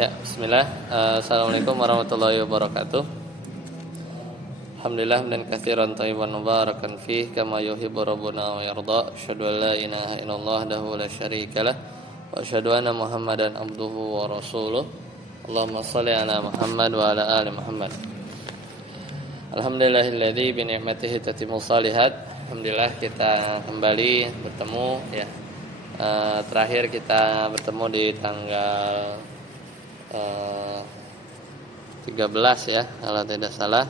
Ya, bismillah. Assalamualaikum warahmatullahi wabarakatuh. Alhamdulillah dan katsiran thayyiban mubarakan fih kama yuhibbu rabbuna wa yarda. Asyhadu an la ilaha illallah wahdahu la syarikalah wa asyhadu anna Muhammadan abduhu wa rasuluh. Allahumma shalli ala Muhammad wa ala ali Muhammad. Alhamdulillahilladzi bi ni'matihi tatimmu shalihat. Alhamdulillah kita kembali bertemu ya. Terakhir kita bertemu di tanggal 13 ya, kalau tidak salah.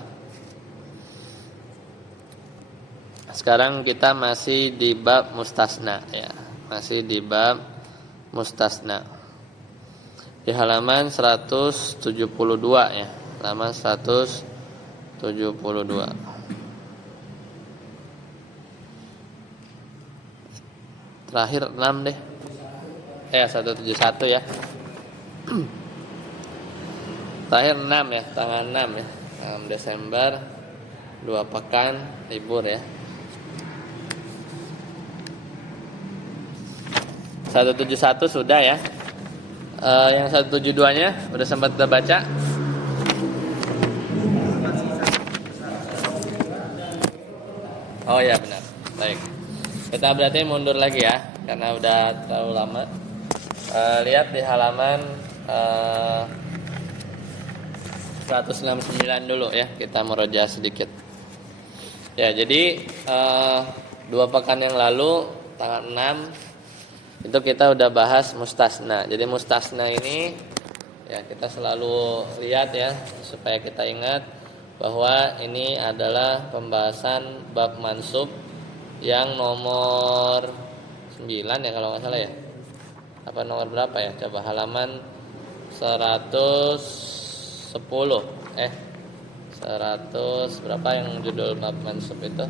Sekarang kita masih di bab mustasna ya. Masih di bab mustasna. Di halaman 172 ya. Halaman 172. Terakhir 6 deh. 171 ya. Terakhir 6 ya, tanggal 6 ya. 6 Desember 2 pekan libur ya. 171 sudah ya. Yang 172-nya udah sempat kita baca. Oh ya benar. Baik. Kita berarti mundur lagi ya, karena udah terlalu lama. Lihat di halaman 169 dulu ya, kita meroja sedikit. Ya, jadi 2 pekan yang lalu tanggal 6 itu kita udah bahas mustasna. Jadi mustasna ini ya kita selalu lihat ya, supaya kita ingat bahwa ini adalah pembahasan bab mansub yang nomor 9 ya kalau nggak salah ya. Apa nomor berapa ya? Coba halaman 110 100 berapa yang judul bab mansub itu?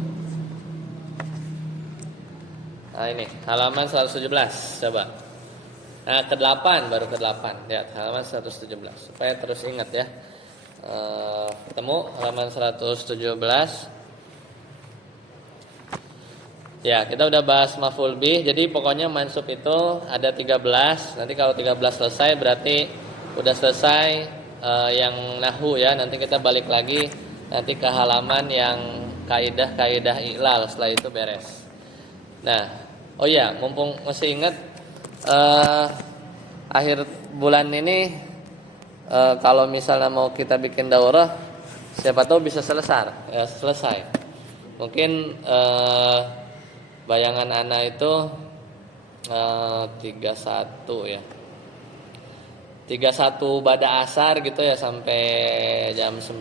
Nah ini halaman 117 coba. Nah ke-8 baru ke-8. Lihat halaman 117 supaya terus ingat ya. Ketemu halaman 117. Ya, kita udah bahas maf'ul bih. Jadi pokoknya mansub itu ada 13. Nanti kalau 13 selesai berarti udah selesai yang nahwu ya. Nanti kita balik lagi nanti ke halaman yang kaidah-kaidah i'lal, setelah itu beres. Nah, oh ya, mumpung masih ingat akhir bulan ini kalau misalnya mau kita bikin daurah, siapa tahu bisa selesai. Mungkin bayangan anak itu 31 ya. 31 pada asar gitu ya sampai jam 9.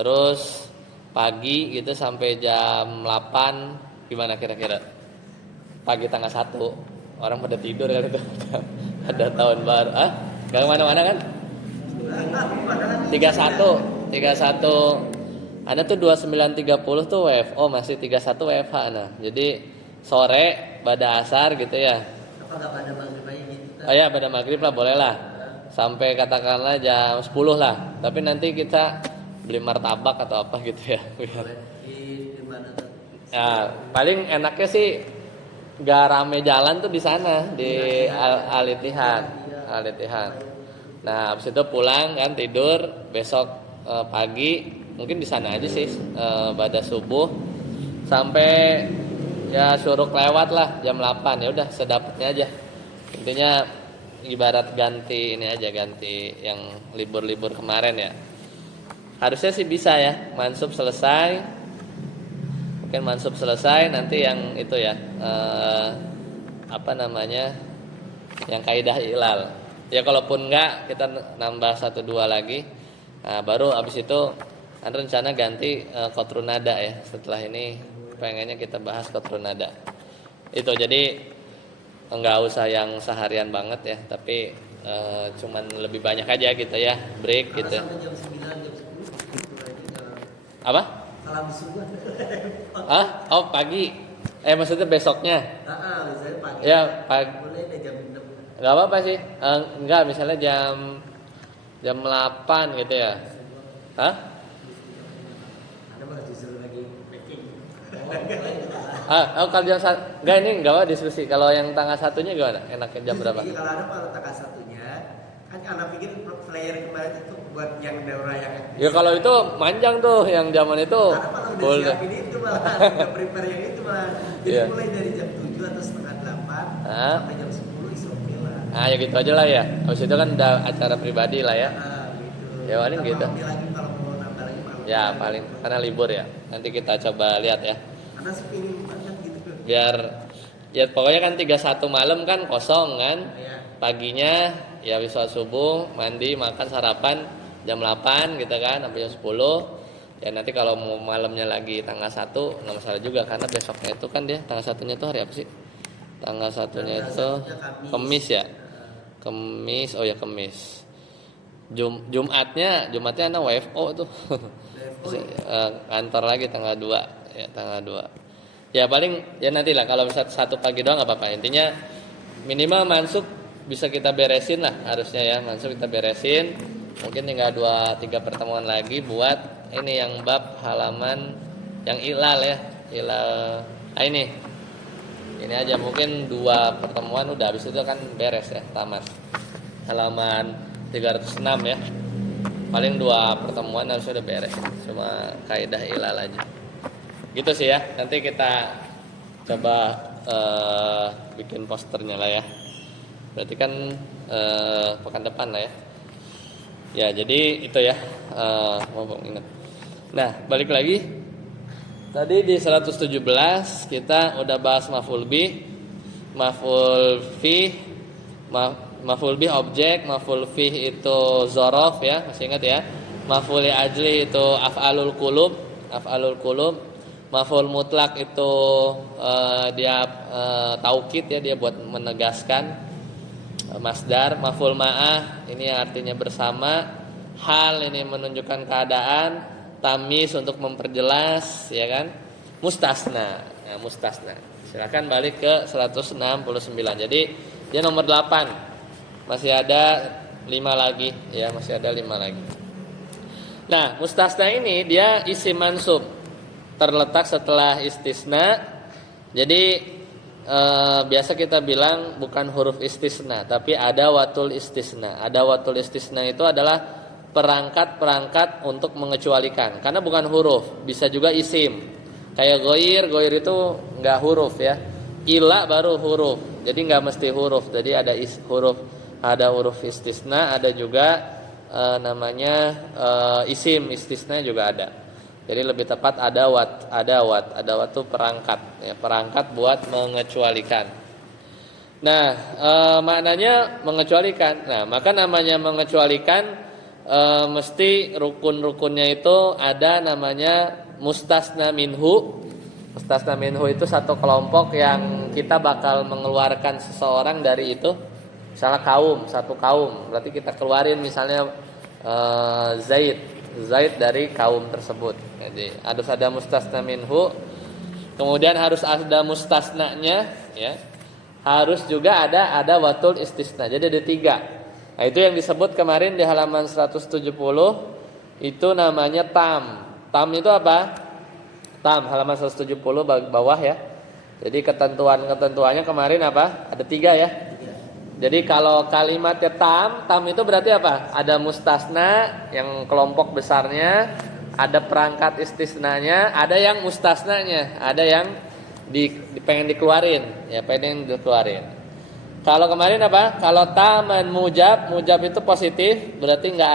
Terus pagi gitu sampai jam 8. Gimana kira-kira? Pagi tanggal 1. Orang pada tidur kan itu. Ada tahun baru. Gak kemana-mana kan? 31. Ada tuh 29.30 tuh WFO, masih 31 WFH. Nah, jadi sore pada asar gitu ya. Apa gak pada maghrib aja gitu? Oh ya, pada maghrib lah boleh lah. Sampai katakanlah jam 10 lah. Tapi nanti kita beli martabak atau apa gitu ya. Di mana tuh? Ya, paling enaknya sih gak rame jalan tuh di sana di Al-Ittihad. Nah, habis itu pulang kan tidur, besok pagi mungkin di sana aja sih pada subuh sampai ya suruk lewat lah jam 8. Ya udah sedapatnya aja. Intinya ibarat ganti ini aja, ganti yang libur-libur kemarin ya. Harusnya sih bisa ya, mansub selesai. Mungkin mansub selesai nanti yang itu ya yang kaidah ilal. Ya kalaupun enggak kita nambah 1-2 lagi. Nah, baru abis itu ada rencana ganti qatrun nada ya. Setelah ini pengennya kita bahas qatrun nada. Itu jadi enggak usah yang seharian banget ya, tapi cuman lebih banyak aja gitu ya, break gitu. Sampai jam 9, jam 10. Apa? Salam subuh. Oh pagi. Maksudnya besoknya? Biasanya pagi. Ya pagi. Boleh deh jam 6. Enggak apa-apa sih. Enggak, misalnya jam 8 gitu ya. Hah? Ada malah disuruh lagi packing. Kalau jam enggak, ini enggak apa diskusi. Kalau yang tanggal 1-nya gimana? Enaknya jam berapa? Jadi kalau ada tanggal 1-nya Kan anak pikir player kemarin itu buat yang daurah yang Ya kalau itu manjang tuh yang zaman itu. karena malah udah Full. siapin itu malah udah prepare yang itu malah. Jadi Iya. mulai dari jam 7 atau setengah 8 Ah. sampai jam 10 is oke lah. Ah ya gitu aja lah ya. Habis itu kan udah acara pribadi lah ya. Gitu. Ya, paling Kita gitu. malamnya lagi kalau mau nambah lagi malam. Ya paling karena libur ya. Nanti kita coba lihat ya. Karena sepingin banget gitu tuh. Biar ya pokoknya kan 31 malam kan kosong kan. Ya. Paginya ya habis sholat subuh, mandi, makan, sarapan jam 8 gitu kan sampai jam 10. Ya nanti kalau mau malamnya lagi tanggal 1 nggak masalah juga karena besoknya itu kan dia tanggal 1-nya itu hari apa sih? Tanggal 1-nya itu Kamis ya. Kamis, oh ya Kamis. Jumatnya anak WFO tuh. Kantor lagi tanggal 2 ya tanggal 2. Ya paling ya nantilah kalau misalnya 1 pagi doang nggak apa-apa. Intinya minimal mansuk bisa kita beresin lah harusnya ya. Mansuk kita beresin. Mungkin tinggal 2-3 pertemuan lagi buat ini yang bab halaman yang ilal ya. Ilal. Ah ini aja mungkin 2 pertemuan udah habis itu kan beres ya, tamat. Halaman 306 ya. Paling 2 pertemuan harusnya udah beres. Cuma kaidah ilal aja. Gitu sih ya. Nanti kita coba bikin posternya lah ya. Berarti kan pekan depan lah ya. Ya, jadi itu ya. Ngomong ingat. Nah, balik lagi. Tadi di 117 kita udah bahas maf'ul bih, maf'ul fi, maf'ul bih objek, maf'ul fi itu zorof ya, masih ingat ya. Maf'ul ajli itu af'alul qulub, maf'ul mutlak itu dia taukid ya, dia buat menegaskan. Masdar, maf'ul ma'ah ini artinya bersama, hal ini menunjukkan keadaan, tamis untuk memperjelas ya kan, mustasna. Nah, mustasna. Silakan balik ke 169. Jadi dia nomor 8. Masih ada 5 lagi ya, masih ada 5 lagi. Nah, mustasna ini dia isim mansub. Terletak setelah istisna. Jadi biasa kita bilang bukan huruf istisna, tapi ada watul istisna. Ada watul istisna itu adalah perangkat-perangkat untuk mengecualikan. Karena bukan huruf, bisa juga isim. Kayak goir itu nggak huruf ya. Ila baru huruf, jadi nggak mesti huruf. Jadi ada huruf istisna, ada juga namanya isim istisna juga ada. Jadi lebih tepat adawat itu perangkat ya, perangkat buat mengecualikan. Nah, maknanya mengecualikan. Nah, maka namanya mengecualikan mesti rukun-rukunnya itu ada namanya mustasna minhu. Mustasna minhu itu satu kelompok yang kita bakal mengeluarkan seseorang dari itu. Misalnya satu kaum, berarti kita keluarin misalnya Zaid dari kaum tersebut. Jadi harus ada mustasna minhu, kemudian harus ada mustasnanya, ya. Harus juga ada watul istisna. Jadi ada 3. Nah, itu yang disebut kemarin di halaman 170 itu namanya tam. Tam itu apa? Tam halaman 170 bawah ya. Jadi ketentuannya kemarin apa? Ada 3 ya. Jadi kalau kalimatnya tam itu berarti apa? Ada mustasna yang kelompok besarnya, ada perangkat istisnanya, ada yang mustasnanya, ada yang pengen dikeluarin, ya pengen dikeluarin. Kalau kemarin apa? Kalau taman mujab itu positif, berarti nggak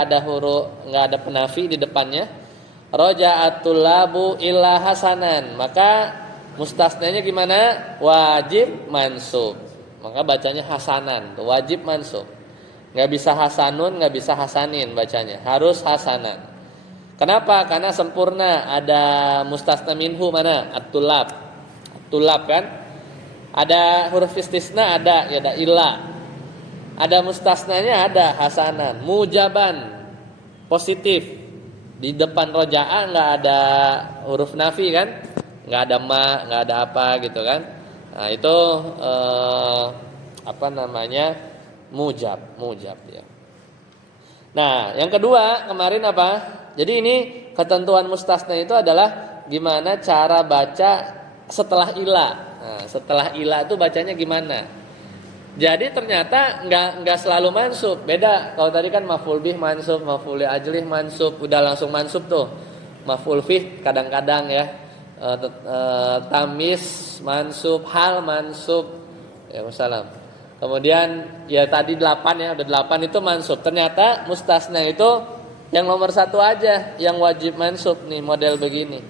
ada penafi di depannya. Roja'atul labu illa hasanan, maka mustasnanya gimana? Wajib mansub. Maka bacanya hasanan, wajib mansub. Nggak bisa hasanun, nggak bisa hasanin bacanya, harus hasanan. Kenapa? Karena sempurna. Ada mustasna minhu mana? At-tulab kan? Ada huruf istisna ada, ya ada illa. Ada mustasnanya ada hasanan, mujaban positif. Di depan roja'a nggak ada huruf nafi kan? Nggak ada ma, nggak ada apa gitu kan? Nah itu mujab ya. Nah yang kedua kemarin apa? Jadi ini ketentuan mustasna itu adalah gimana cara baca setelah ila. Nah, setelah ila itu bacanya gimana? Jadi ternyata nggak selalu mansub. Beda kalau tadi kan maf'ul bih mansub, maf'ul li ajlih mansub, udah langsung mansub tuh. Maf'ul fih kadang-kadang ya. Tamis mansub, hal mansub. Ya wassalam. Kemudian ya tadi 8 ya, udah 8 itu mansub. Ternyata mustasna itu yang nomor 1 aja yang wajib mansub nih model begini.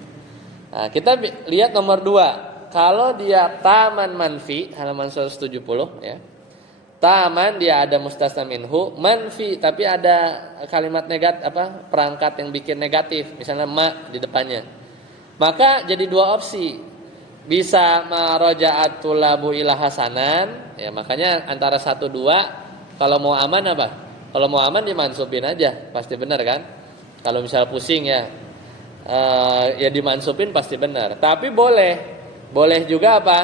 Nah, kita lihat nomor 2. Kalau dia taman manfi halaman 170 ya. Taman dia ada mustasna minhu, manfi tapi ada kalimat negatif perangkat yang bikin negatif, misalnya ma di depannya. Maka jadi 2 opsi. Bisa maroja'atul labu ila hasanan, ya makanya antara 1 2. Kalau mau aman apa? Kalau mau aman dimansubin aja, pasti benar kan? Kalau misal pusing ya ya dimansubin pasti benar. Tapi boleh juga apa?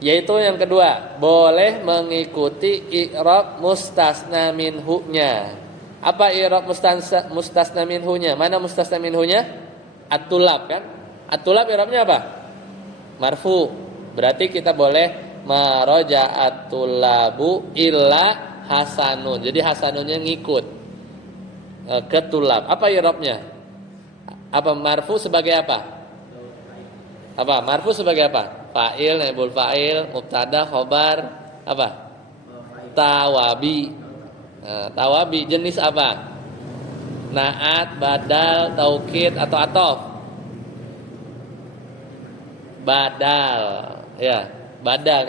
Yaitu yang kedua, boleh mengikuti i'rab mustasna minhu-nya. Apa i'rab mustasna minhu-nya? Mana mustasna minhu-nya? At-tulab kan? At-tulab i'rabnya apa? Marfu. Berarti kita boleh maroja'atul labu illa hasanun. Jadi hasanunnya ngikut ke tulab. Apa i'rabnya? Apa marfu sebagai apa? Apa? Marfu sebagai apa? Fa'il, naibul fa'il, mubtada, khobar, apa? Tawabi. Nah, tawabi jenis apa? Naat, badal, taukid atau atof? Badal. Ya, badal.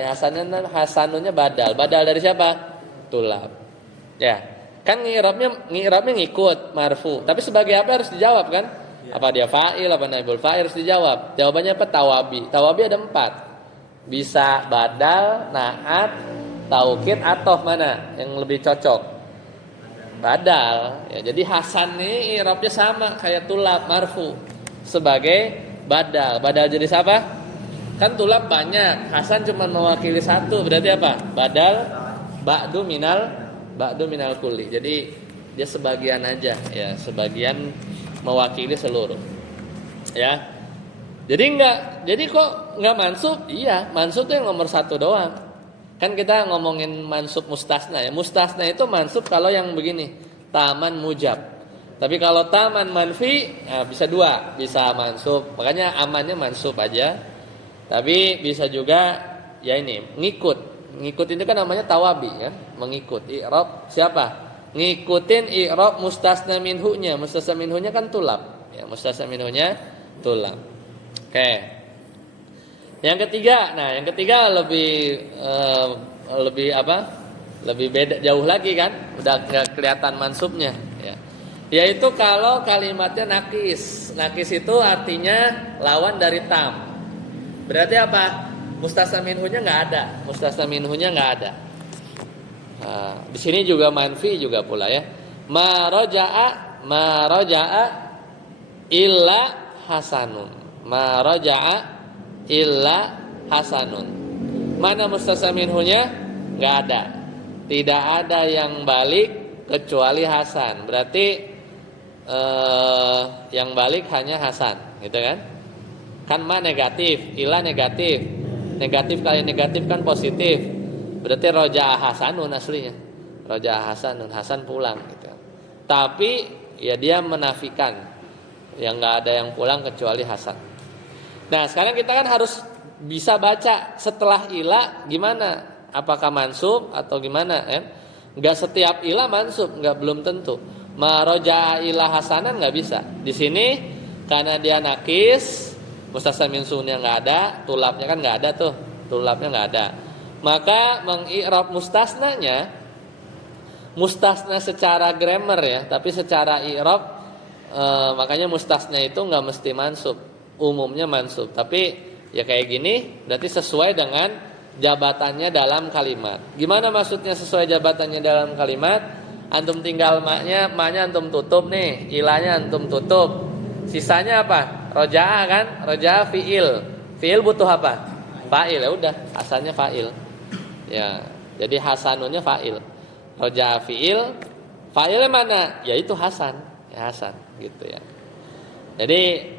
Hasanunnya badal. Badal dari siapa? Tulab. Ya. Kan ngirabnya ngikut marfu. Tapi sebagai apa harus dijawab kan? Apa dia fa'il, apa naibul fa'il harus dijawab. Jawabannya apa? Tawabi. Tawabi ada 4. Bisa badal, naat, taukid, atof mana yang lebih cocok? Badal. Ya, jadi hasan ini i'rabnya sama kayak tulab marfu sebagai badal. Badal jadi siapa? Kan tulab banyak, hasan cuma mewakili 1. Berarti apa? Badal ba'du minal kulli. Jadi dia sebagian aja ya, sebagian mewakili seluruh. Ya. Jadi kok enggak mansub? Iya, mansub itu yang nomor 1 doang. Kan kita ngomongin mansub mustasna ya. Mustasna itu mansub kalau yang begini, taman mujab. Tapi kalau taman manfi ya bisa 2, bisa mansub. Makanya amannya mansub aja. Tapi bisa juga ya ini, ngikut. Ngikut itu kan namanya tawabi ya, mengikut. I'rab siapa? Ngikutin i'rab mustasna minhu-nya. Mustasna minhu-nya kan tulab. Ya, mustasna minhu-nya tulab. Oke. Yang ketiga, yang ketiga lebih apa? Lebih beda jauh lagi kan? Udah enggak kelihatan mansubnya, ya. Yaitu kalau kalimatnya nakis. Nakis itu artinya lawan dari tam. Berarti apa? Mustasna minhu-nya enggak ada. Mustasna minhu-nya enggak ada. Nah, di sini juga manfi juga pula ya. Ma raja'a illa hasanun. Ma raja'a illa hasanun. Mana mustasna minhunya? Enggak ada. Tidak ada yang balik kecuali hasan. Berarti yang balik hanya hasan, gitu kan? Kan ma negatif, illa negatif. Negatif kali negatif kan positif. Berarti roja'a hasanun aslinya. Roja'a hasanun, hasan pulang gitu. Tapi ya dia menafikan yang enggak ada yang pulang kecuali hasan. Nah, sekarang kita kan harus bisa baca setelah ila gimana? Apakah mansub atau gimana kan? Enggak setiap ila mansub, enggak belum tentu. Ma roja'a ila hasanan enggak bisa. Di sini karena dia nakis, mustasna min sunnya enggak ada, tulabnya kan enggak ada tuh. Tulabnya enggak ada. Maka mengi'rab mustasnanya, mustasna secara grammar ya, tapi secara i'rab makanya mustasna itu enggak mesti mansub, umumnya mansub. Tapi ya kayak gini berarti sesuai dengan jabatannya dalam kalimat. Gimana maksudnya sesuai jabatannya dalam kalimat? Antum tinggal maknya antum tutup nih, ilahnya antum tutup. Sisanya apa? Roja'a kan? Roja'a fi'il. Fi'il butuh apa? Fa'il, ya udah, asalnya fa'il. Ya, jadi hasanunnya fa'il. Roja'a fi'il, fa'ilnya mana? Yaitu hasan, ya hasan gitu ya. Jadi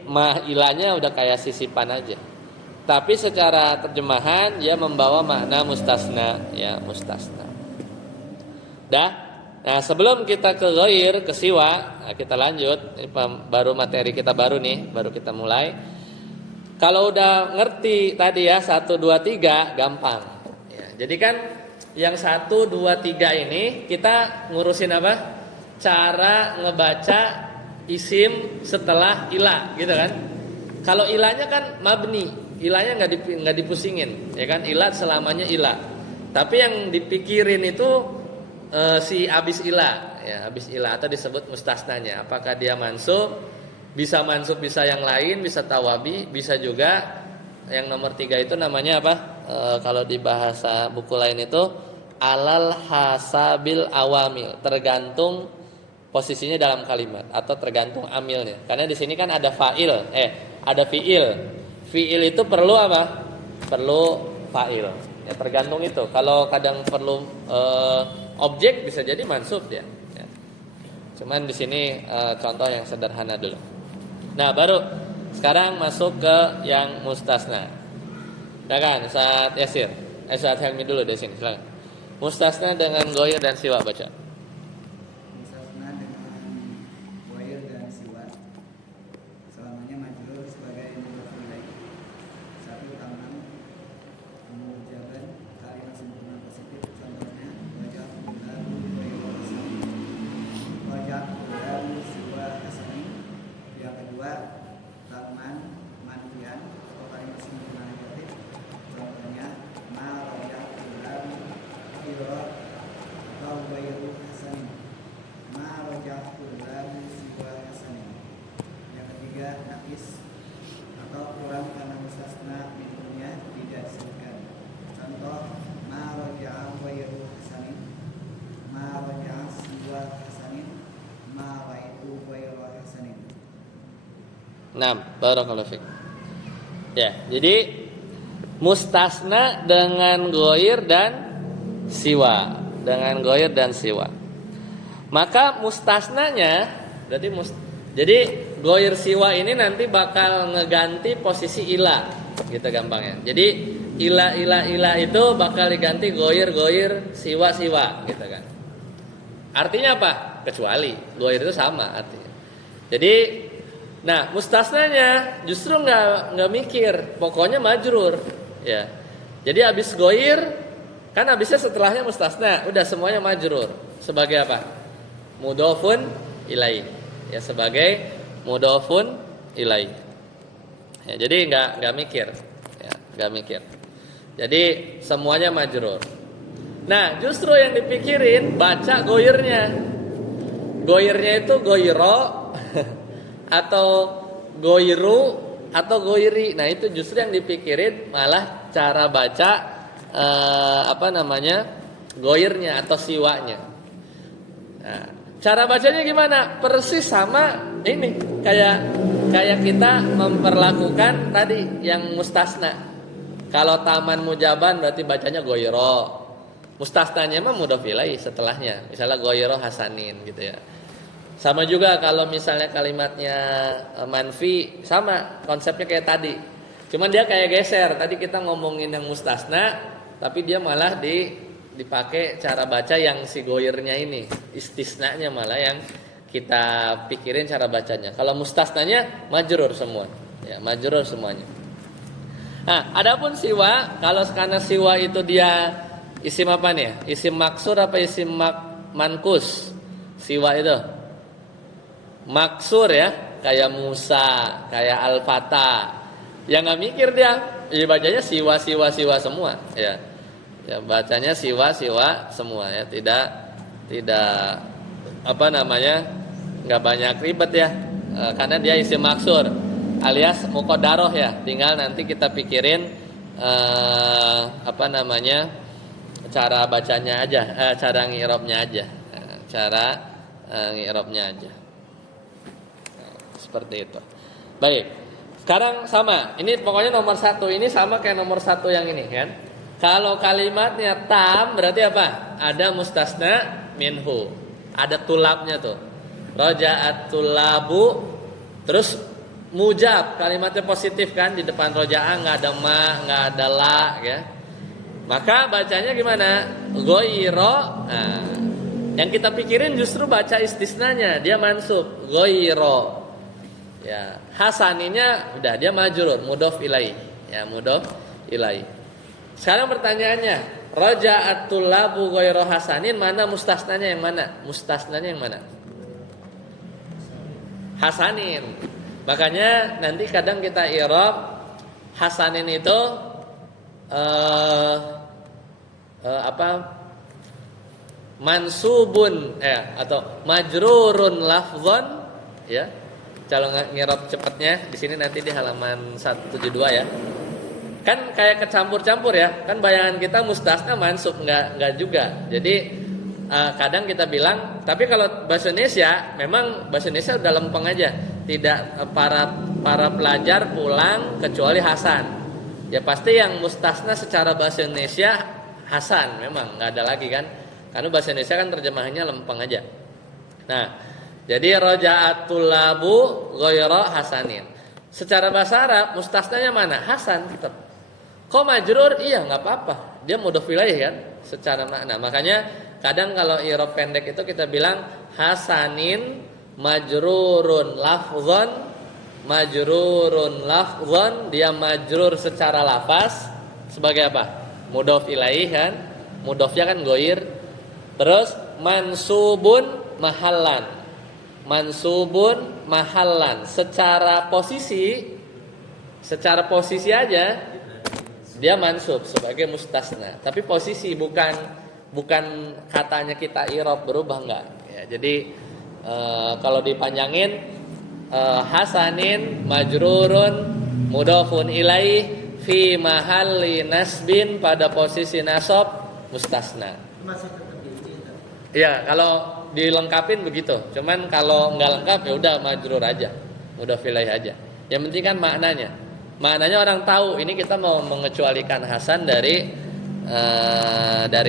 ilahnya udah kayak sisipan aja. Tapi secara terjemahan dia membawa makna mustasna, ya mustasna. Dah. Nah, sebelum kita ke ghair, ke siwa, nah kita lanjut. Ini baru materi kita baru nih, baru kita mulai. Kalau udah ngerti tadi ya 1 2 3 gampang. Ya, jadi kan yang 1 2 3 ini kita ngurusin apa? Cara ngebaca isim setelah ila, gitu kan? Kalau ilahnya kan mabni. Ilahnya nggak dipusingin, ya kan? Ilat selamanya ilah. Tapi yang dipikirin itu si abis ilah, ya abis ilah atau disebut mustasnanya. Apakah dia mansub? Bisa mansub, bisa yang lain, bisa tawabi, bisa juga yang nomor 3 itu namanya apa? Kalau di bahasa buku lain itu alal hasabil awamil, tergantung posisinya dalam kalimat atau tergantung amilnya. Karena di sini kan ada fa'il, ada fi'il. Fi'il itu perlu apa? Perlu fa'il. Ya tergantung itu. Kalau kadang perlu objek bisa jadi mansub dia. Ya. Cuman di sini contoh yang sederhana dulu. Nah, baru sekarang masuk ke yang mustasna. Ya kan, saat Yasir. Saat Helmi dulu di sini, silakan. Mustasna dengan ghair dan siwa baca. Mustasna dengan ghair dan siwa selamanya majrur sebagai mudhof ilaih. 1 tamam mujaban kalimat sempurna positif, contohnya wajah lalu ghair hasani, wajah lalu siwa hasani. Yang kedua taman manfian atau kalimat sempurna negatif, contohnya ma wajah lalu kiro atau ghairu hasanin, ma wajah lalu siwa hasanin. Yang ketiga naqis atau kurang karena mustasna minhunya tidak disebutkan, contoh ma wajah ghairu hasanin, ma wajah siwa hasanin, ma raitu ghairu hasanin. Nah, barakallahu fiik. Ya, jadi mustasna dengan ghair dan siwa, dengan ghair dan siwa. Maka mustasnanya berarti jadi ghair siwa ini nanti bakal ngeganti posisi ila, gitu gampangnya. Jadi ila itu bakal diganti ghair siwa gitu kan. Artinya apa? Kecuali ghair itu sama artinya. Jadi nah, mustasnanya justru nggak mikir, pokoknya majrur, ya. Jadi habis ghair, kan habisnya setelahnya mustasna, udah semuanya majrur. Sebagai apa? Mudhofun ilaih, ya sebagai mudhofun ilaih. Ya, jadi nggak mikir, ya nggak mikir. Jadi semuanya majrur. Nah, justru yang dipikirin baca ghairnya. Ghairnya itu ghairo atau goiru atau goiri. Nah, itu justru yang dipikirin malah cara baca goirnya atau siwanya. Nah, cara bacanya gimana? Persis sama ini, kayak kita memperlakukan tadi yang mustasna. Kalau taman mujaban berarti bacanya goiro. Mustasnanya mah mudhof ilaih setelahnya. Misalnya goiro hasanin gitu ya. Sama juga kalau misalnya kalimatnya manfi, sama konsepnya kayak tadi. Cuman dia kayak geser. Tadi kita ngomongin yang mustasna, tapi dia malah dipakai cara baca yang si goirnya ini. Istisnanya malah yang kita pikirin cara bacanya. Kalau mustasnanya majrur semua. Ya, majrur semuanya. Nah, adapun siwa, kalau karena siwa itu dia isim apa nih? Isim maksur apa isim mankus? Siwa itu maksur ya, kayak Musa, kayak Al-Fata. Yang nggak mikir dia, ya bacanya siwa semua, ya. Ya bacanya siwa semua ya, tidak nggak banyak ribet ya, karena dia isim maksur alias muqaddarah ya. Tinggal nanti kita pikirin cara bacanya aja, cara ngirobnya aja, aja. Seperti itu. Baik. Sekarang sama. Ini pokoknya nomor 1 ini sama kayak nomor 1 yang ini kan. Kalau kalimatnya tam berarti apa? Ada mustasna minhu. Ada tulabnya tuh. Raja'at tulabu. Terus mujab, kalimatnya positif kan, di depan roja'ah nggak ada ma, nggak ada la, ya. Maka bacanya gimana? Ghaira. Nah, yang kita pikirin justru baca istisnanya, dia mansub, ghaira. Ya, hasaninya udah dia majrur, mudhof ilaih. Ya, mudhof ilaih. Sekarang pertanyaannya, raja'atul labu ghairu hasanin, mana mustasnanya yang mana? Mustasnanya yang mana? Hasanin. Makanya nanti kadang kita i'rab hasanin itu mansubun atau majrurun lafzon, ya. Kalau ngirab cepatnya di sini nanti di halaman 172 ya. Kan kayak kecampur-campur ya. Kan bayangan kita mustasna mansub, enggak juga. Jadi kadang kita bilang, tapi kalau bahasa Indonesia memang bahasa Indonesia udah lempeng aja. Tidak para pelajar pulang kecuali Hasan. Ya pasti yang mustasna secara bahasa Indonesia Hasan, memang enggak ada lagi kan. Karena bahasa Indonesia kan terjemahannya lempeng aja. Nah, jadi raja'atul labu ghairu hasanin. Secara bahasa Arab mustasnanya mana? Hasan tetap. Kok majrur? Iya, enggak apa-apa. Dia mudhof ilaih kan secara makna. Makanya kadang kalau i'rab pendek itu kita bilang hasanin majrurun lafzon, dia majrur secara lafaz sebagai apa? Mudhof ilaih kan? Mudhofnya kan ghair. Terus mansubun mahallan secara posisi aja dia mansub sebagai mustasna, tapi posisi bukan katanya kita i'rab berubah enggak ya. Jadi kalau dipanjangin hasanin majrurun mudhofun ilaih fi mahalli nasbin, pada posisi nasab mustasna. Masih tetap gitu. Ya, kalau dilengkapin begitu. Cuman kalau nggak lengkap ya udah majrur aja, udah ilaih aja. Yang penting kan maknanya. Maknanya orang tahu ini kita mau mengecualikan Hasan dari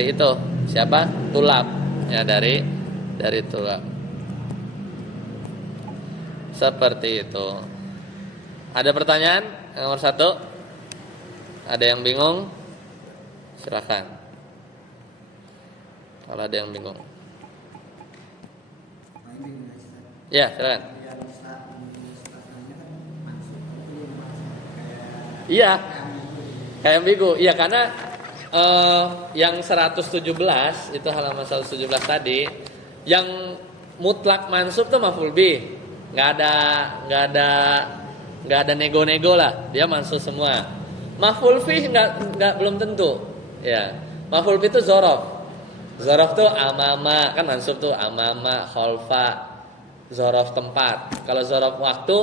itu siapa? Tulab. Ya dari tulab. Seperti itu. Ada pertanyaan? Nomor 1. Ada yang bingung? Silakan. Kalau ada yang bingung. Ya, silakan. Iya. Kayak ambigu. Iya, karena yang 117 itu halaman 117 tadi, yang mutlak mansub tuh maf'ul bih. Enggak ada nego-nego lah. Dia mansub semua. Maf'ul fih enggak belum tentu. Ya. Maf'ul bih itu dzaraf. Dzaraf tuh amama, kan mansub tuh amama, khalfa, dzaraf tempat. Kalau dzaraf waktu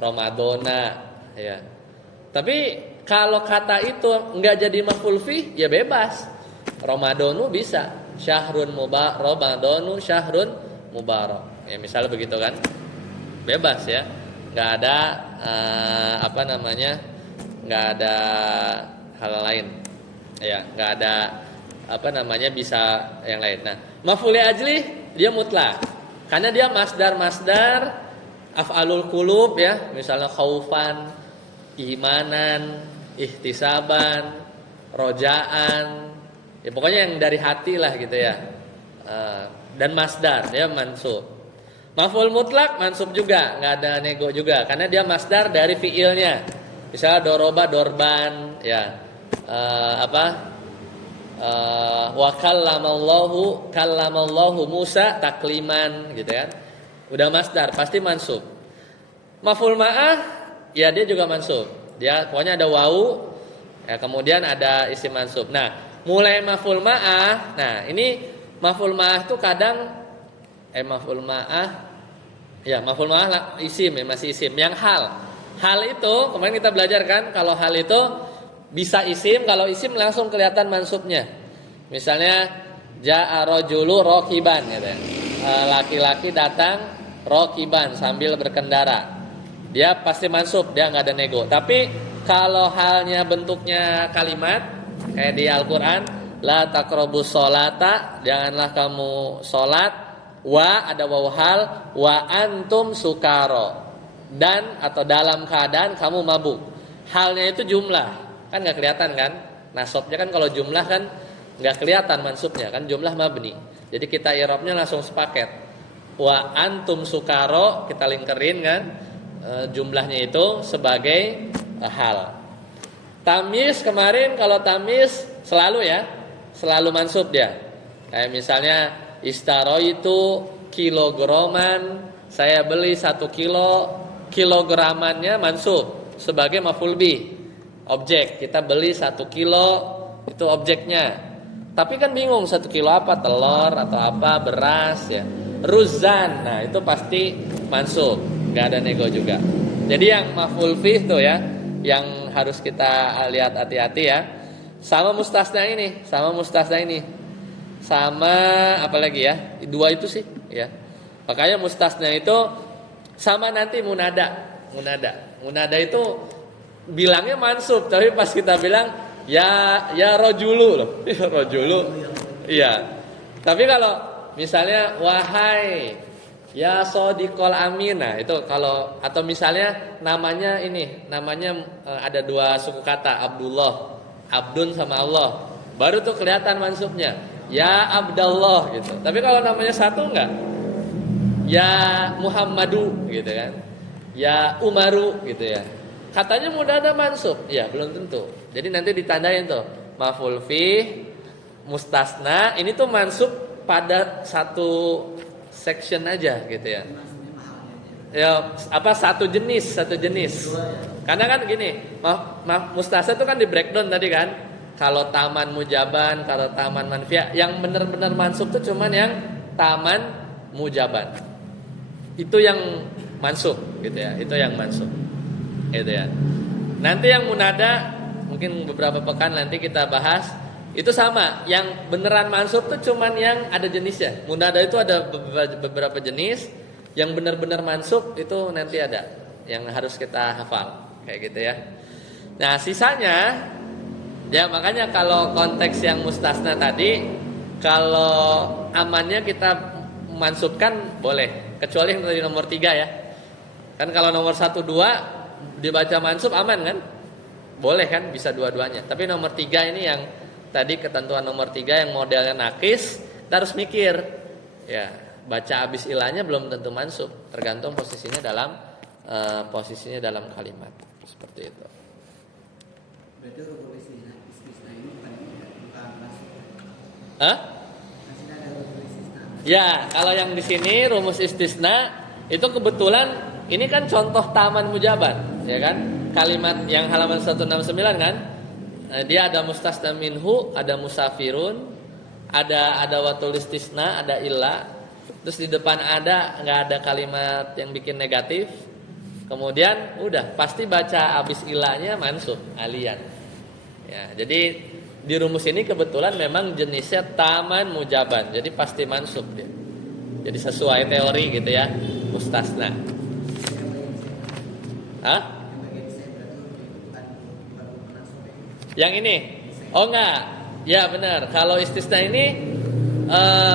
Ramadona, ya. Tapi kalau kata itu enggak jadi maf'ul fih, ya bebas. Ramadonu bisa, syahrun mubarak, Ramadonu syahrun mubarak. Ya misalnya begitu kan. Bebas ya. Enggak ada enggak ada hal lain. Ya, enggak ada bisa yang lain. Nah, maf'ul ajli dia mutlak. Karena dia masdar af'alul qulub ya, misalnya khaufan, imanan, ihtisaban, rojaan. Ya pokoknya yang dari hati lah gitu ya. Dan masdar dia mansub. Maf'ul mutlak mansub juga, enggak ada nego juga karena dia masdar dari fiilnya. Misalnya doroba dorban ya. Wa kallamallahu Musa takliman gitu kan. Udah masdar pasti mansub. Maf'ul ma'ah ya dia juga mansub. Dia pokoknya ada wawu ya, kemudian ada isim mansub. Nah, mulai maf'ul ma'ah. Nah, ini maf'ul ma'ah tuh kadang maf'ul ma'ah isim ya, masih isim. Yang hal itu kemarin kita belajar kan, kalau hal itu bisa isim, kalau isim langsung kelihatan mansubnya. Misalnya ja'a rajulu raqiban gitu ya. Laki-laki datang raqiban sambil berkendara. Dia pasti mansub, dia enggak ada nego. Tapi kalau halnya bentuknya kalimat kayak di Al-Qur'an, la taqrabus sholata, janganlah kamu salat, wa ada wawu hal, wa antum sukara. dan atau dalam keadaan kamu mabuk. Halnya itu jumlah, kan nggak kelihatan kan? Nasabnya kan kalau jumlah kan nggak kelihatan mansubnya kan, jumlah mabni. Jadi kita i'rabnya langsung sepaket. Wa antum sukaro, kita lingkerin kan, jumlahnya itu sebagai hal. Tamyiz kemarin kalau tamyiz selalu ya, selalu mansub dia. Kayak misalnya istaroitu kilograman, saya beli 1 kilo, kilogramannya mansub sebagai maf'ul bih. Objek, kita beli 1 kilo itu objeknya. Tapi kan bingung 1 kilo apa, telur atau apa, beras ya. Ruzan, nah itu pasti mansub, nggak ada nego juga. Jadi yang maf'ul bih tuh ya, yang harus kita lihat hati-hati ya. Sama mustasna ini, sama apa lagi ya? Dua itu sih, ya. Makanya mustasna itu sama nanti munada. Munada itu bilangnya mansub, tapi pas kita bilang ya rojulu loh, rojulu. Iya. Tapi kalau misalnya wahai ya sodiqol amina itu kalau, atau misalnya namanya ada 2 suku kata Abdullah, Abdun sama Allah, baru tuh kelihatan mansubnya ya Abdallah gitu. Tapi kalau namanya satu enggak, ya Muhammadu gitu kan, ya Umaru gitu ya, katanya mudah ada mansub, ya belum tentu. Jadi nanti ditandain tuh maf'ul fih, mustasna, ini tuh mansub pada satu section aja gitu ya. Ya apa satu jenis. Karena kan gini, mustasna itu kan di breakdown tadi kan. Kalau taman mujaban, kalau taman manfiah, yang benar-benar mansub tuh cuman yang taman mujaban. Itu yang mansub gitu ya. Itu yang mansub. Gitu ya. Nanti yang munada mungkin beberapa pekan nanti kita bahas. Itu sama, yang beneran mansub tuh cuman yang ada jenisnya. Munada itu ada beberapa jenis. Yang benar-benar mansub itu nanti ada, yang harus kita hafal kayak gitu ya. Nah sisanya ya, makanya kalau konteks yang mustasna tadi, kalau amannya kita mansubkan boleh, kecuali yang tadi nomor 3 ya. Kan kalau nomor 1, 2 dibaca mansub aman kan? Boleh kan, bisa dua-duanya. Tapi nomor 3 ini yang tadi ketentuan nomor 3 yang modelnya nakis, kita harus mikir ya, baca abis ilahnya belum tentu mansub, tergantung posisinya dalam kalimat. Seperti itu. Berarti huruf istisna ini bukan masuk. Hah? Masih ada huruf istisna. Ya, kalau yang di sini rumus istisna itu kebetulan ini kan contoh taman mujaban, ya kan? Kalimat yang halaman 169 kan? Dia ada mustasna minhu, ada musafirun, ada watul istisna, ada illa. Terus di depan nggak ada kalimat yang bikin negatif. Kemudian udah pasti baca abis ilahnya mansub alian. Ya, jadi di rumus ini kebetulan memang jenisnya taman mujaban, jadi pasti mansub dia. Jadi sesuai teori gitu ya, mustasna. Hah? Yang ini? Oh enggak. Ya benar. Kalau istisna ini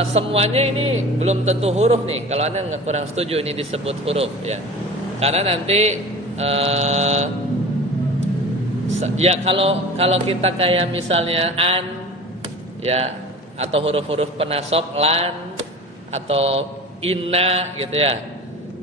semuanya ini belum tentu huruf nih. Kalau Anda nggak kurang setuju ini disebut huruf ya. Karena nanti ya kalau kita kayak misalnya an ya, atau huruf-huruf penasab lan atau inna gitu ya.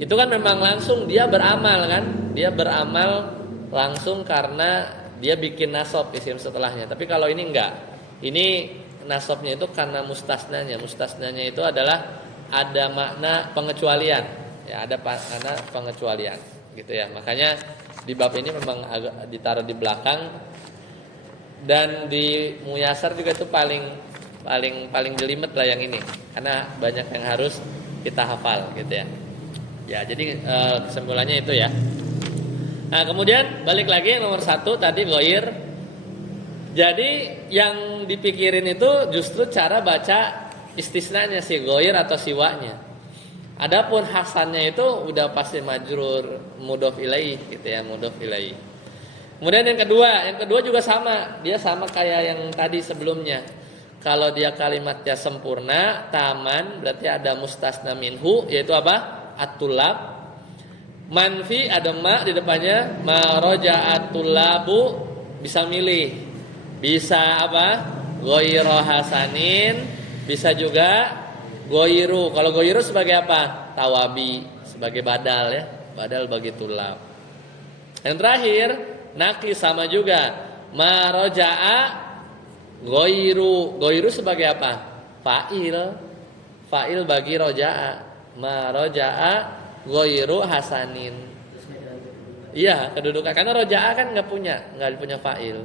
Itu kan memang langsung dia beramal kan? Dia beramal langsung karena dia bikin nasab isim setelahnya. Tapi kalau ini enggak. Ini nasabnya itu karena mustasnanya. Mustasnanya itu adalah ada makna pengecualian. Ya, ada makna pengecualian gitu ya. Makanya di bab ini memang agak ditaruh di belakang. Dan di Muyasar juga itu paling jelimet lah yang ini. Karena banyak yang harus kita hafal gitu ya. Ya, jadi kesimpulannya itu ya. Nah, kemudian balik lagi yang nomor 1 tadi ghair. Jadi yang dipikirin itu justru cara baca istisnanya si ghair atau siwanya. Adapun hasannya itu udah pasti majrur mudhof ilaih gitu ya, mudhof ilaih. Kemudian yang kedua juga sama. Dia sama kayak yang tadi sebelumnya. Kalau dia kalimatnya sempurna, taman, berarti ada mustasna minhu, yaitu apa? At-tulab. Manfi ada ma di depannya, maroja'atul labu bisa milih. Bisa apa? Ghoiro hasanin, bisa juga goiru. Kalau goiru sebagai apa? Tawabi, sebagai badal ya. Badal bagi tulab. Yang terakhir, nakli sama juga. Maroja'a goiru. Goiru sebagai apa? Fa'il. Fa'il bagi roja'a. Maroja'a goiru hasanin. Iya, kedudukan. Karena roja'a kan nggak punya fa'il.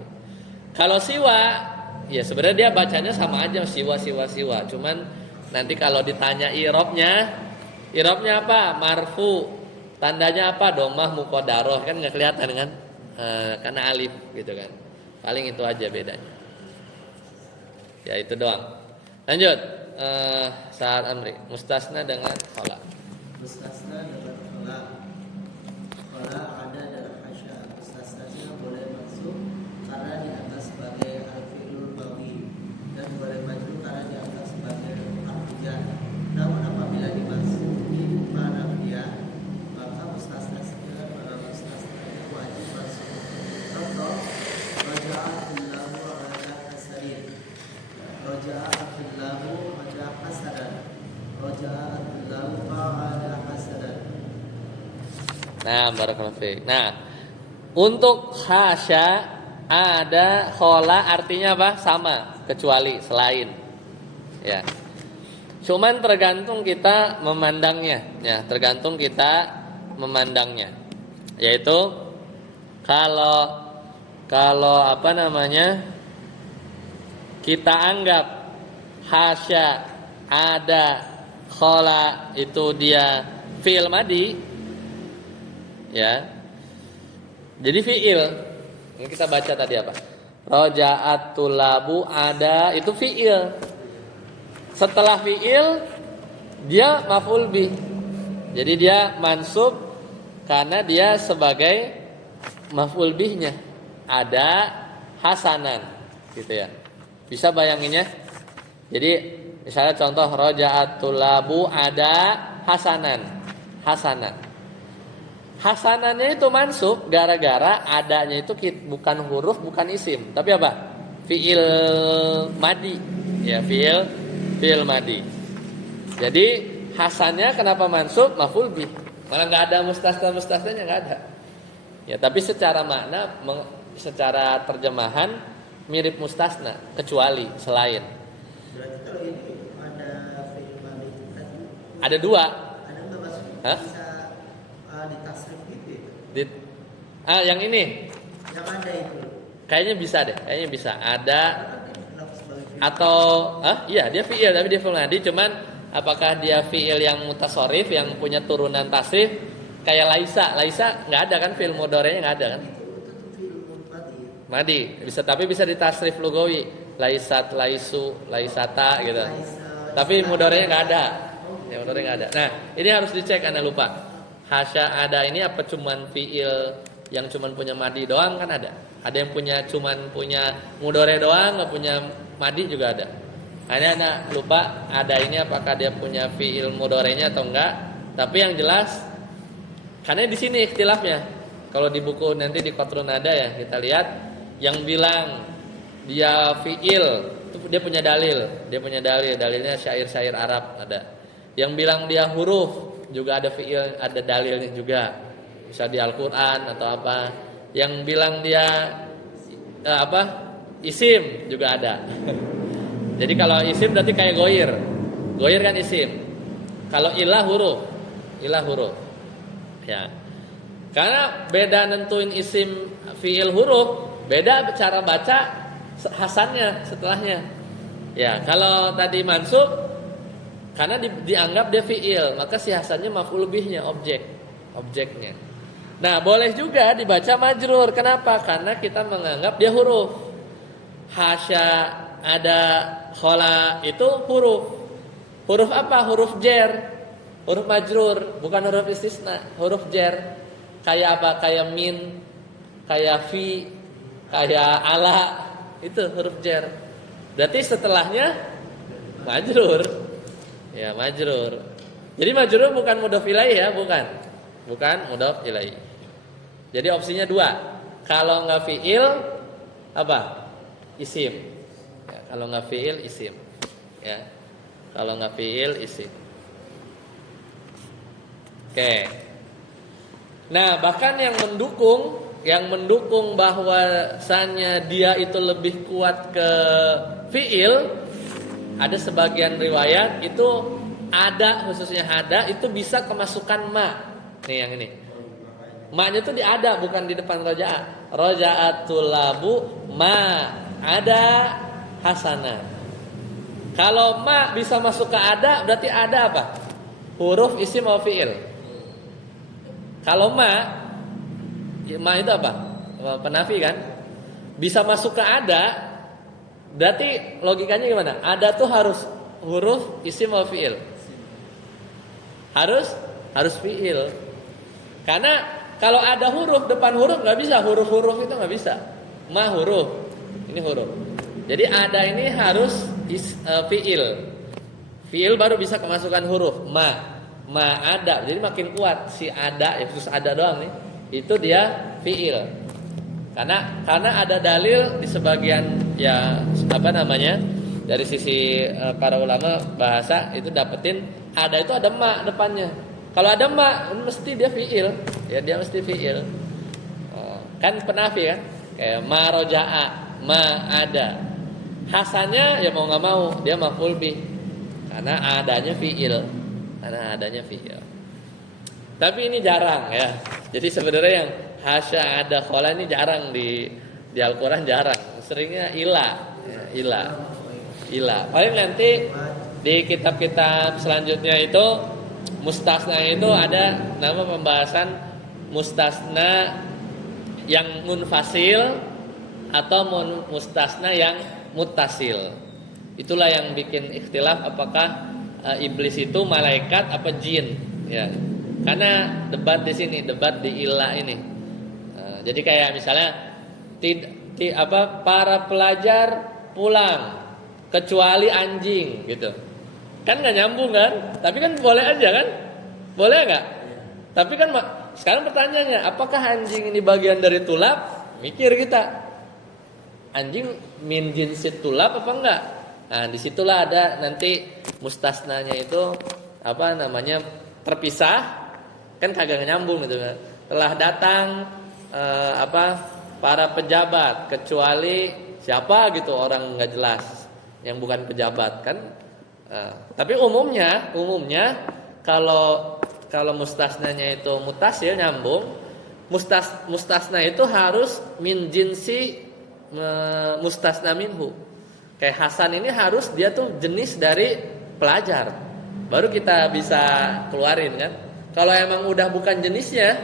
Kalau siwa, ya sebenarnya dia bacanya sama aja siwa. Cuman nanti kalau ditanya irobnya apa? Marfu. Tandanya apa? Domah muqaddarah, kan nggak kelihatan kan? Karena alif gitu kan. Paling itu aja bedanya. Ya itu doang. Lanjut. Saat amri. Mustasna dengan khala. Mustasna dengan khala. Khala ada dalam hasya. Mustasnanya boleh masuk karena dianggap sebagai al-fi'lul madhi dan boleh maju karena dianggap sebagai al-fi'il. Namun apabila dimasuki pada dia, maka mustasnanya wajib masuk. Contoh, roja'atul lahu ala hasanin. Roja'atul lahu ala hasanan. Roja'atul lahu ala hasanan. Nah, barakallahu fiik. Nah, untuk hasya ada khola artinya apa? Sama, kecuali selain. Ya. Cuman tergantung kita memandangnya, ya, tergantung kita memandangnya. Yaitu kalau apa namanya? Kita anggap hasya ada khola itu dia fi'il madi, ya. Jadi fi'il. Ini kita baca tadi apa? Roja'atul labu ada itu fi'il. Setelah fi'il dia maf'ul bih. Jadi dia mansub karena dia sebagai maf'ul bihnya. Ada hasanan gitu ya. Bisa bayanginnya? Jadi misalnya contoh roja'atul labu ada hasanan. Hasanannya itu mansub gara-gara adanya itu bukan huruf, bukan isim, tapi apa? Fi'il madi. Ya, fi'il madi. Jadi hasannya kenapa mansub? Maf'ul bih. Malah enggak ada mustasna-mustasnanya, enggak ada. Ya, tapi secara makna, secara terjemahan mirip mustasna, kecuali selain. Berarti kalau ini ada fi'il madi tadi. Ada dua. Ada enggak masuk? Hah? Bisa ditasrif gitu ya? Yang ini Yang ada itu. kayaknya bisa deh, kayaknya bisa. Ada Kenapa sebagai fi'il? atau iya dia fi'il tapi dia fi'il madi, cuman apakah dia fi'il yang mutasharif yang punya turunan tasrif kayak Laisa nggak ada kan, fi'il mudhari'nya nggak ada kan? Itu fi'il madi. Madi bisa, tapi bisa ditasrif lugawi, laisat, laisu, laisata gitu. Tapi mudhari'nya nggak ada. Ya mudhari'nya nggak ada. Nah, ini harus dicek, Anda lupa. Hasya ada ini apa cuman fi'il yang cuman punya madi doang kan ada. Ada yang cuman punya mudhari doang, nggak punya madi juga ada. Hanya Anda lupa ada ini apakah dia punya fi'il mudhari'nya atau enggak. Tapi yang jelas karena di sini ikhtilafnya. Kalau di buku nanti di Qatrun ada ya, kita lihat yang bilang dia fi'il itu dia punya dalilnya syair-syair Arab ada. Yang bilang dia huruf juga ada fi'il, ada dalilnya juga. Bisa di Al-Qur'an atau apa. Yang bilang dia isim juga ada. Jadi kalau isim berarti kayak goir. Goir kan isim. Kalau ilah huruf. Ya. Karena beda nentuin isim fi'il huruf, beda cara baca hasannya setelahnya. Ya, kalau tadi mansub karena dianggap dia fi'il, maka si hasannya maf'ul bihnya, objeknya. Nah, boleh juga dibaca majrur. Kenapa? Karena kita menganggap dia huruf. Hasya ada khola itu huruf. Huruf apa? Huruf jer. Huruf majrur, bukan huruf istisna, huruf jer. Kayak apa? Kayak min, kayak fi, kayak ala. Itu huruf jer. Berarti setelahnya majrur. Ya, majrur. Jadi majrur bukan mudhof ilaih ya, bukan. bukan mudhof ilaih. Jadi opsinya dua. Kalau nggak fiil apa? Isim. Ya, kalau nggak fiil isim. Ya. Kalau nggak fiil isim. Oke. Nah, bahkan yang mendukung bahwasannya dia itu lebih kuat ke fiil, ada sebagian riwayat itu ada, khususnya ada itu bisa kemasukan ma. Nih yang ini. Ma-nya itu di ada, bukan di depan roja'a. Roja'atul labu ma ada hasanah. Kalau ma bisa masuk ke ada, berarti ada apa? Huruf isim atau fiil. Kalau ma itu apa? Penafi kan? Bisa masuk ke ada, berarti logikanya gimana? Ada tuh harus huruf isim atau fiil? Harus fiil. Karena kalau ada huruf depan huruf nggak bisa, huruf-huruf itu nggak bisa. Ma huruf, ini huruf. Jadi ada ini harus fiil. Fiil baru bisa kemasukan huruf. Ma ada. Jadi makin kuat si ada, ya khusus ada doang nih. Itu dia fiil. Karena ada dalil di sebagian ya apa namanya dari sisi para ulama bahasa itu dapetin ada itu ada ma depannya. Kalau ada ma mesti dia fiil, ya dia mesti fiil. Kan penafi kan? Kayak ma roja'a, ma ada. Hasannya ya mau nggak mau dia maf'ul bih. Karena adanya fiil. Tapi ini jarang ya. Jadi sebenarnya yang hasya ada khola ini jarang di Al-Qur'an jarang. Seringnya ila. Paling nanti di kitab-kitab selanjutnya itu mustasna itu ada nama pembahasan mustasna yang munfasil atau mustasna yang muttasil. Itulah yang bikin ikhtilaf apakah iblis itu malaikat apa jin ya. Karena debat di sini, debat di ilah ini. Jadi kayak misalnya para pelajar pulang kecuali anjing gitu. Kan nggak nyambung kan? Tapi kan boleh aja kan? Boleh nggak? Tapi kan sekarang pertanyaannya, apakah anjing ini bagian dari tulab? Mikir kita. Anjing min jinsit tulab apa enggak? Nah, disitulah ada nanti mustasnanya itu apa namanya terpisah, kan kagak nyambung gitu kan. Telah datang para pejabat kecuali siapa gitu orang nggak jelas yang bukan pejabat kan. Tapi umumnya kalau mustasnanya itu mutasil nyambung, mustasna itu harus min jinsi mustasna minhu. Kayak Hasan ini harus dia tuh jenis dari pelajar, baru kita bisa keluarin kan. Kalau emang udah bukan jenisnya,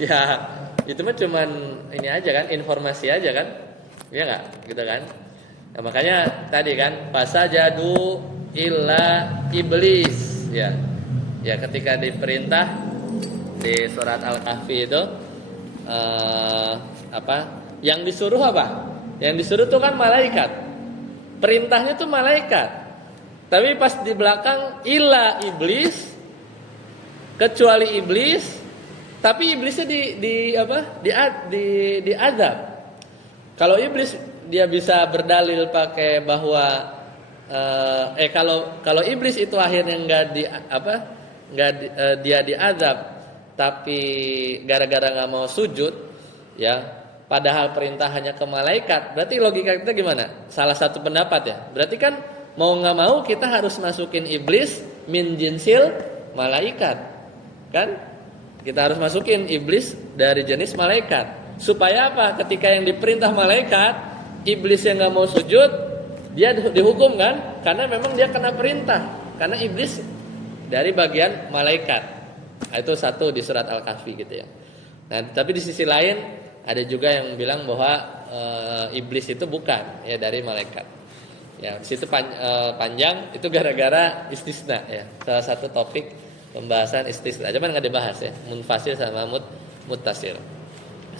ya itu mah cuman ini aja kan, informasi aja kan, ya nggak, gitu kan. Nah, makanya tadi kan fasajadu illa iblis ya ketika diperintah di surat Al-Kahfi itu yang disuruh apa? Yang disuruh tuh kan malaikat, perintahnya tuh malaikat, tapi pas di belakang illa iblis, kecuali iblis, tapi iblisnya di azab. Kalau iblis dia bisa berdalil pakai bahwa kalau iblis itu akhirnya dia diazab tapi gara-gara nggak mau sujud ya, padahal perintah hanya ke malaikat, berarti logika kita gimana? Salah satu pendapat ya, berarti kan mau nggak mau kita harus masukin iblis min jinsil malaikat kan, kita harus masukin iblis dari jenis malaikat supaya apa? Ketika yang diperintah malaikat, iblis yang nggak mau sujud, dia dihukum kan? Karena memang dia kena perintah. Karena iblis dari bagian malaikat. Nah, itu satu di surat Al-Kahfi gitu ya. Nah, tapi di sisi lain ada juga yang bilang bahwa iblis itu bukan ya dari malaikat. Ya, di situ panjang itu gara-gara istisna ya. Salah satu topik pembahasan istisna. Cuman nggak dibahas ya. Munfasil sama muttasil.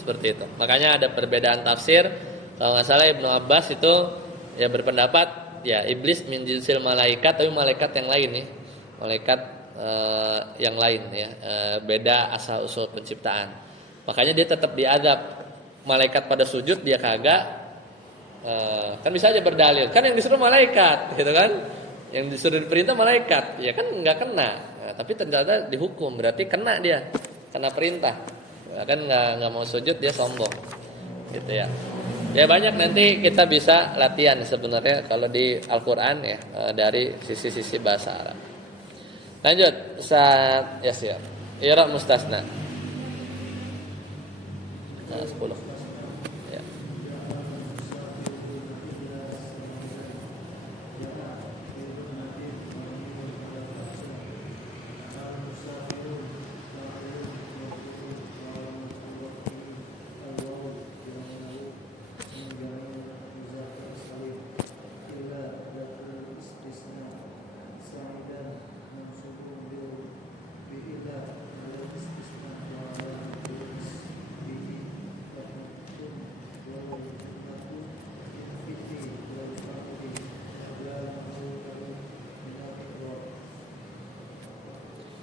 Seperti itu. Makanya ada perbedaan tafsir. Kalau nggak salah Ibnu Abbas itu ya berpendapat ya iblis min jinsil malaikat, tapi malaikat yang lain nih, malaikat yang lain ya, beda asal usul penciptaan. Makanya dia tetap diadab. Malaikat pada sujud dia kagak, kan bisa aja berdalil, kan yang disuruh malaikat, gitu kan? Yang disuruh perintah malaikat, ya kan nggak kena. Nah, tapi ternyata dihukum, berarti kena dia, kena perintah. Nah, kan nggak mau sujud dia sombong, gitu ya. Ya banyak nanti kita bisa latihan sebenarnya kalau di Al-Quran ya, dari sisi-sisi bahasa Arab. Lanjut, saat ya siap. I'rab mustasna. Nah, 10. Ya.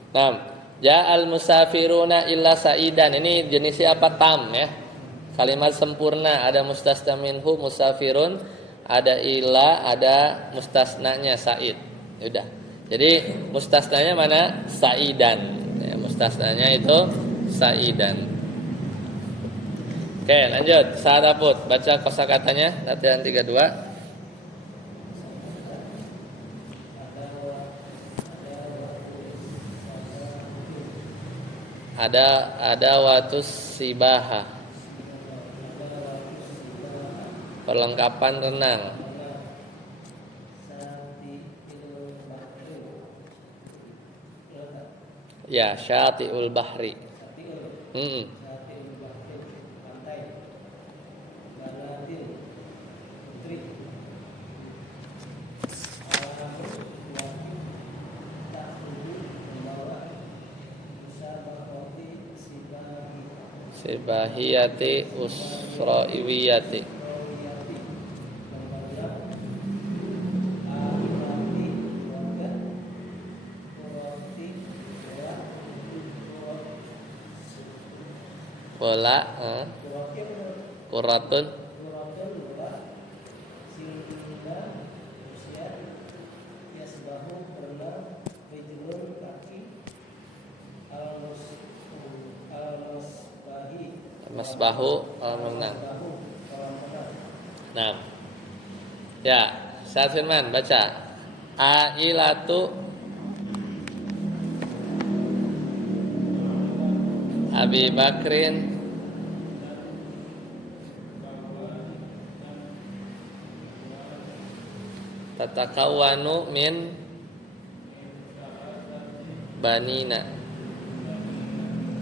Nah, ja'al musafiruna illa sa'idan. Ini jenisnya apa? Tam ya. Kalimat sempurna, ada mustasna minhu musafirun, ada illa, ada mustasnanya sa'id. Udah. Jadi mustasnanya mana? Sa'idan. Ya, mustasnanya itu sa'idan. Oke, lanjut. Sa'adaput, baca kosakatanya latihan 32. Ada watus sibaha, perlengkapan renang. Ya, syati'ul bahri. Sibahiyati usra'iwiyati. Bola Quratun Masbahu al-menang. Nah, ya, Saad Firman baca. Ailatu Abi Bakrin tatakawanu min banina.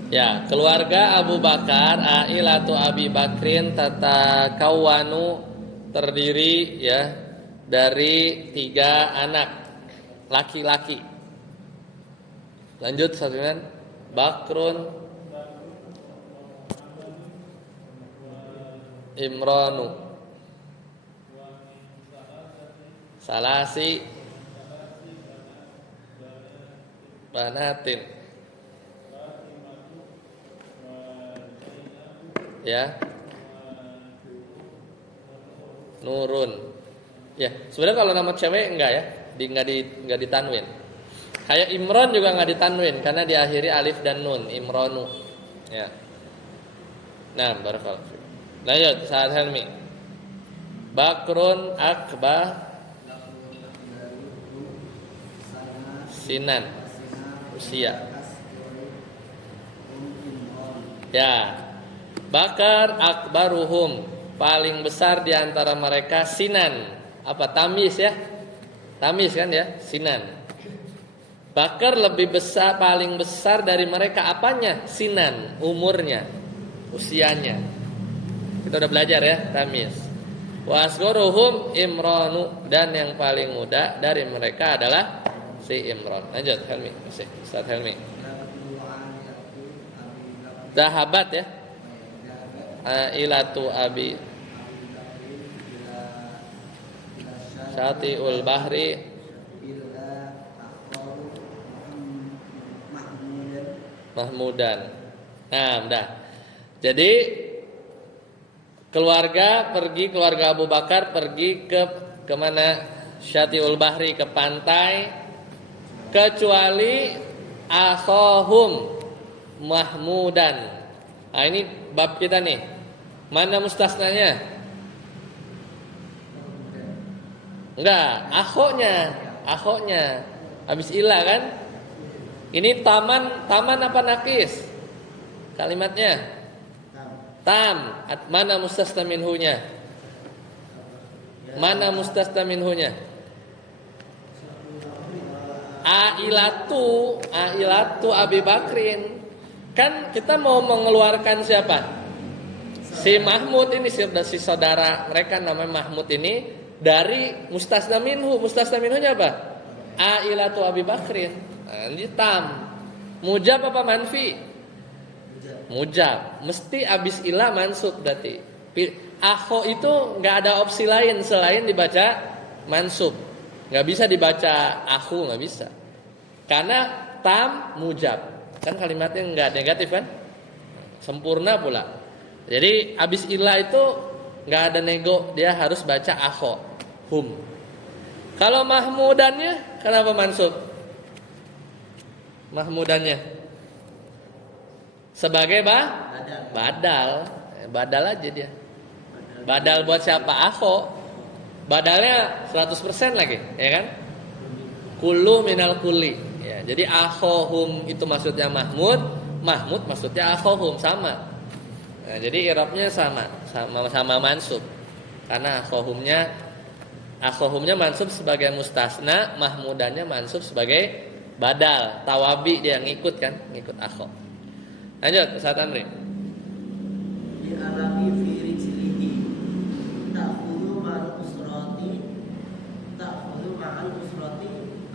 Ya, keluarga Abu Bakar, ailatu Abi Bakrin tatakawanu terdiri ya dari 3 anak laki-laki. Lanjut satuan Bakrun Imranu Salasi Banatin. Ya, Nurun. Ya, sebenarnya kalau nama cewek enggak ya, enggak ditanwin. Kayak Imron juga enggak ditanwin karena diakhiri alif dan nun, Imronu. Ya. Nah, barakallahu fiik. Lanjut, Saad Helmi. Bakrun Akbah Sinan usia. Ya. Bakar akbaruhum, paling besar di antara mereka Sinan. Apa tamis ya? Tamis kan ya? Sinan. Bakar lebih besar, paling besar dari mereka apanya? Sinan, umurnya, usianya. Kita udah belajar ya, tamis. Wa asgharuhum Imranu, dan yang paling muda dari mereka adalah si Imran. Lanjut Helmi, Ustaz Helmi. Zahabat ya. Ailatu Abi Syati'ul Bahri mahmudan. Nah, udah. Jadi keluarga Abu Bakar pergi ke mana? Syatiul Bahri, ke pantai, kecuali akhahum mahmudan. Nah, ini bab kita nih. Mana mustasnanya? Enggak, akhoknya. Habis ilah kan? Ini taman apa nakis? Kalimatnya tam. Mana mustasna minhunya? Mana mustasna minhunya? Ailatu Abi Bakrin. Kan kita mau mengeluarkan siapa? Si Mahmud ini, si saudara mereka namanya Mahmud ini dari mustasna minhu. Mustasna minhunya apa? Ailatu Abi Bakrin. Nah, ini tam. Mujab apa manfi? Mujab. Mesti abis ilah mansub berarti. Akho itu nggak ada opsi lain selain dibaca mansub. Nggak bisa dibaca aku, nggak bisa. Karena tam mujab. Kan kalimatnya nggak negatif kan? Sempurna pula. Jadi abis ilah itu nggak ada nego, dia harus baca akho, hum. Kalau mahmudannya kenapa mansub? Mahmudannya sebagai badal. Badal aja dia. Badal buat siapa? Akho. Badalnya 100% lagi, ya kan? Kullu minal kulli. Ya, jadi akhohum itu maksudnya Mahmud maksudnya akhohum, sama. Nah, jadi i'rabnya sama mansub. Karena akhohumnya mansub sebagai mustasna, mahmudannya mansub sebagai badal. Tawabi dia ngikut kan, ngikut akho. Lanjut, Ustaz Amri. Di alami fi rijlihi ta'khudhu ma'al usrati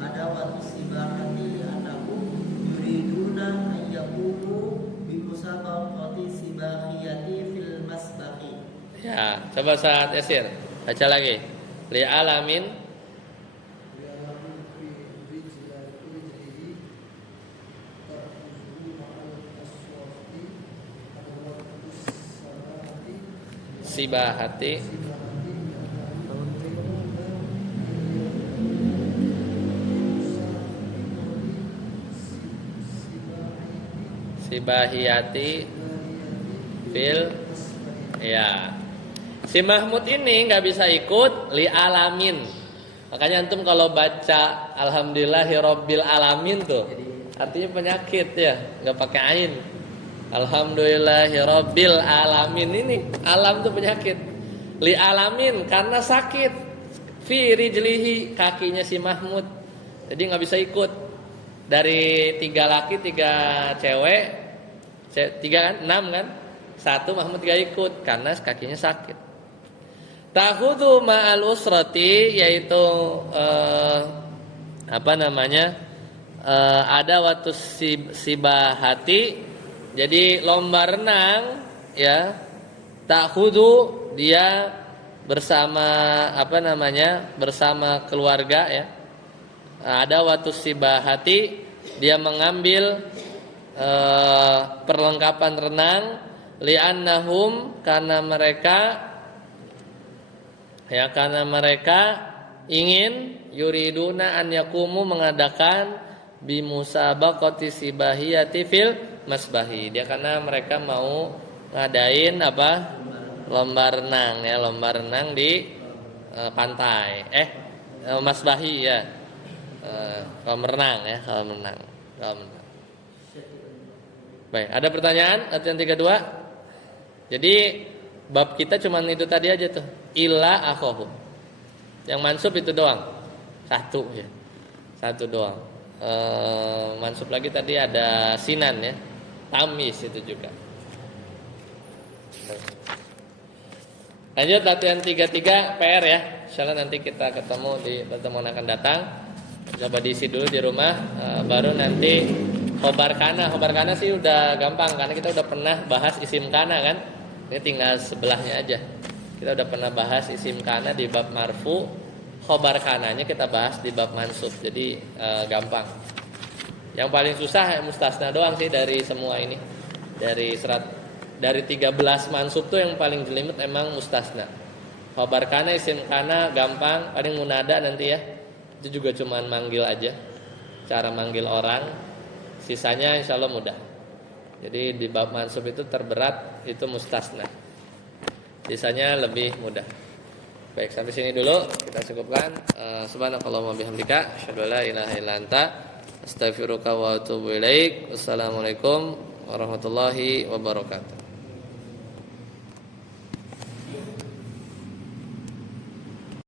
ada waktu sibahati annahu yuriduna ayyaqumu bi musabaqati sibahiyati fil masbaqi. Ya, coba Ustaz Yasir baca lagi. Li alamin sibahati sibahiyati fil, ya. Si Mahmud ini nggak bisa ikut li alamin. Makanya antum kalau baca alhamdulillahirabbil alamin tuh artinya penyakit ya, nggak pakai ain. Alhamdulillahirabbil alamin, ini alam tuh penyakit. Li alamin karena sakit. Fi rijlihi, kakinya si Mahmud. Jadi nggak bisa ikut. Dari 3 laki 3 cewek, 3 kan 6 kan, 1 Mahmud gak ikut karena kakinya sakit. Ta'khudhu ma'al usrati, yaitu ada waktu sibahati. Jadi lomba renang ya, ta'khudhu dia bersama bersama keluarga ya. Ada waktu sibahati, dia mengambil perlengkapan renang, li'annahum karena mereka ingin yuriduna an yakumu mengadakan bimusabaqati sibahiyati fil masbahi. Dia karena mereka mau ngadain lomba renang ya, lomba renang di pantai. Masbahi ya. Kolam renang ya, kolam renang. Baik, ada pertanyaan latihan 32? Jadi bab kita cuma itu tadi aja tuh. Illa akhohu. Yang mansub itu doang. 1 ya. 1 doang. Mansub lagi tadi ada sinan ya. Tamis itu juga. Lanjut latihan 33 PR ya. Insyaallah nanti kita ketemu di pertemuan akan datang. Coba diisi dulu di rumah, baru nanti khobar kana sih udah gampang karena kita udah pernah bahas isim kana kan. Ini tinggal sebelahnya aja. Kita udah pernah bahas isim kana di bab marfu, khobar kananya kita bahas di bab mansub. Jadi gampang. Yang paling susah mustasna doang sih dari semua ini. Dari 13 mansub tuh yang paling jelimet emang mustasna. Khabar kana, isim kana gampang, paling munada nanti ya. Itu juga cuman manggil aja. Cara manggil orang. Sisanya insyaallah mudah. Jadi di bab mansub itu terberat itu mustasna. Sisanya lebih mudah. Baik, sampai sini dulu kita cukupkan. Subhanakallahumma bihamdika asyhadu an la ilaha illa anta astaghfiruka wa atubu ilaik. Wassalamualaikum warahmatullahi wabarakatuh.